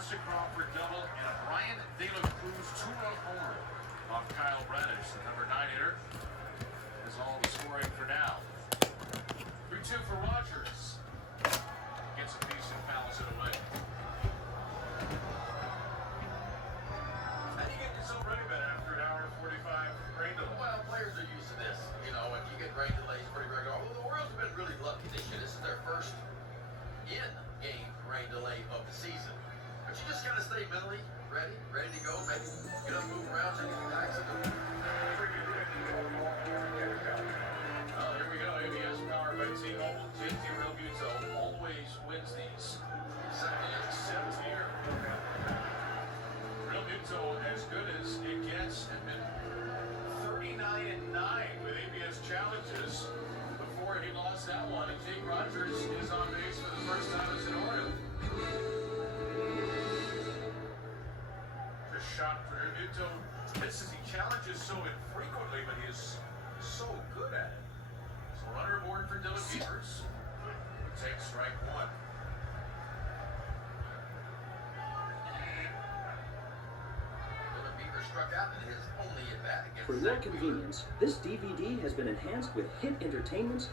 Master Crawford double and a Brian De La Cruz two-run homer off Kyle Bradish. The number 9 hitter is all the scoring for now. 3-2 for Rogers. Gets a piece and fouls it away. How do you get yourself ready, Ben, after an hour and 45 rain delay? Well, players are used to this. You know, if you get rain delays pretty regular. Well, the Royals have been really lucky this year. This is their first in-game rain delay of the season. But you just got to stay mentally ready to go. Maybe get up, move around, take a relax. Here we go. ABS powered by T-Mobile. JT Realmuto always wins these. Second and 7th year. Realmuto, as good as it gets, had been 39-9 with ABS challenges before he lost that one. And Jake Rogers is on base for the first time as an Oriole. The shot for Realmuto misses. He challenges so infrequently, but he is so good at it. So runner aboard for Dylan Beavers. Takes strike one. Dylan Beavers struck out in his only at bat against For your convenience, this DVD has been enhanced with hit entertainment's